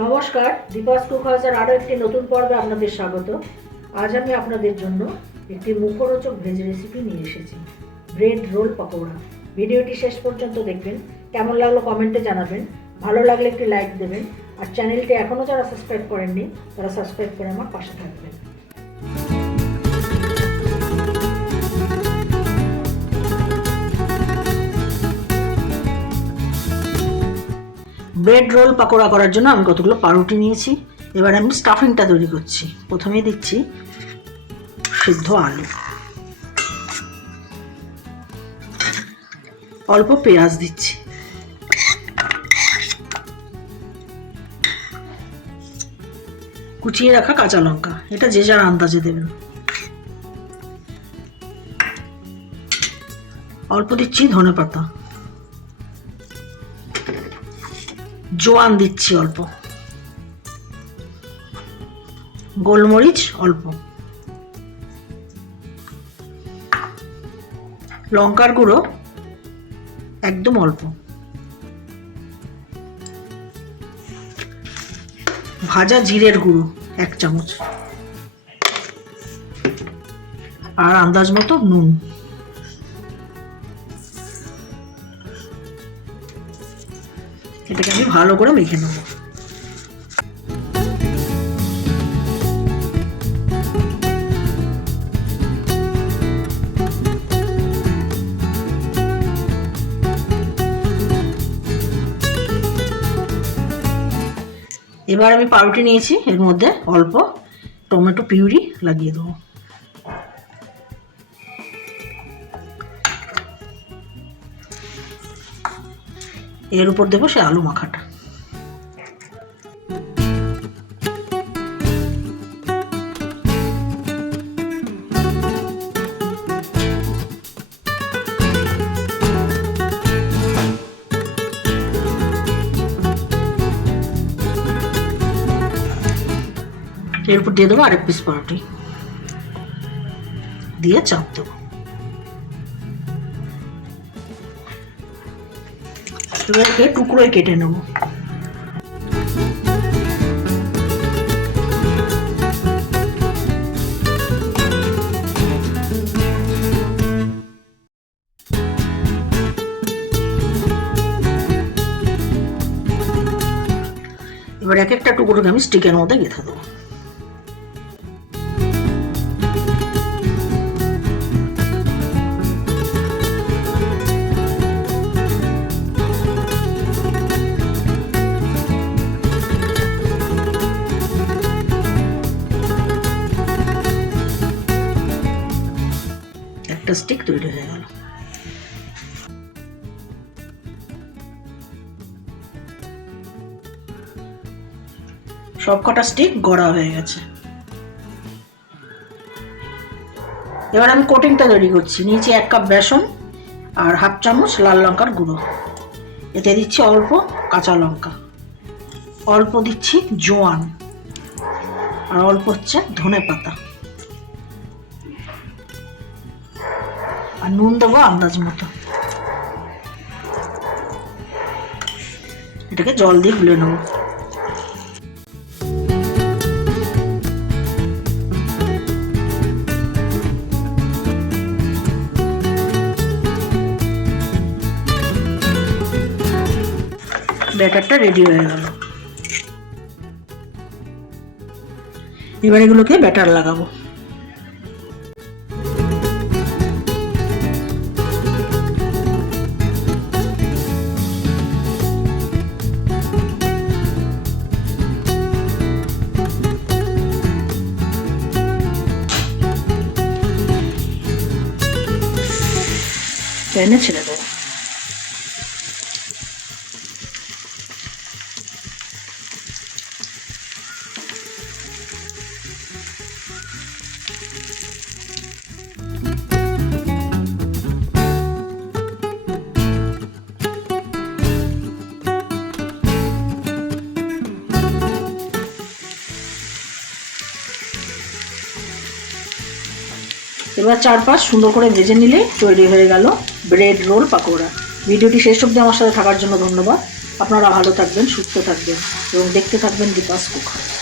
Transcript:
নমস্কার, দীপাস কুক হাউসের আরও একটি নতুন পর্বে আপনাদের স্বাগত। আজ আমি আপনাদের জন্য একটি মুখরোচক ভেজ রেসিপি নিয়ে এসেছি, ব্রেড রোল পকোড়া। ভিডিওটি শেষ পর্যন্ত দেখবেন। কেমন লাগলো কমেন্টে জানাবেন, ভালো লাগলে একটি লাইক দেবেন, আর চ্যানেলটি এখনও যারা সাবস্ক্রাইব করেননি তারা সাবস্ক্রাইব করে আমার পাশে থাকবেন। ব্রেড রোল পকোড়া করার জন্য আমি কতগুলো পাউরুটি নিয়েছি। এবার আমি স্টাফিংটা তৈরি করছি। প্রথমেই দিচ্ছি সিদ্ধ আলু, অল্প পেঁয়াজ দিচ্ছি, কুচিয়ে রাখা কাঁচা লঙ্কা, এটা যে যার আন্দাজে দেবেন, অল্প দিচ্ছি ধনেপাতা, জোয়ান দিচ্ছি অল্প, গোলমরিচ অল্প, লঙ্কার গুঁড়ো একদম অল্প, ভাজা জিরের গুঁড়ো 1 চামচ, আর আন্দাজ মতো নুন। এটাকে আমি ভালো করে মেখে নেব। এবার আমি পাউরুটি নিয়েছি, এর মধ্যে অল্প টমেটো পিউরি লাগিয়ে দেবো। এর উপর দেবো সে আলু মাখাটা। এর উপর দিয়ে দেবো আরেক পিস পাউরুটি, দিয়ে চাপ দেবো। এবার একে টুকরোয় কেটে নেব। এবার এক একটা টুকরোকে আমি স্টিকের মধ্যে গেঁথে দেবো। একটা স্টিক তৈরি হয়ে গেল। সব কটা স্টিক গড়া হয়ে গেছে। এবার আমি কোটিংটা তৈরি করছি। নিচে 1 কাপ বেসন আর 1/2 চামচ লাল লঙ্কার গুঁড়ো। এতে দিচ্ছি অল্প কাঁচা লঙ্কা, অল্প দিচ্ছি জোয়ান, আর অল্প হচ্ছে ধনেপাতা, আর নুন দেবো আন্দাজ মতো। এটাকে জল দিয়ে গুলে নেব। ব্যাটারটা রেডি হয়ে গেল। এবার এগুলোকে ব্যাটার লাগাবো। প্যানে ছেড়ে দেবো। এবার চারপাশ সুন্দর করে ভেজে নিলে তৈরি হয়ে গেল ব্রেড রোল পাকোড়া। ভিডিওটি শেষ অবধি আমার সাথে থাকার জন্য ধন্যবাদ। আপনারা ভালো থাকবেন, সুস্থ থাকবেন এবং দেখতে থাকবেন দীপাস কুক হাউস।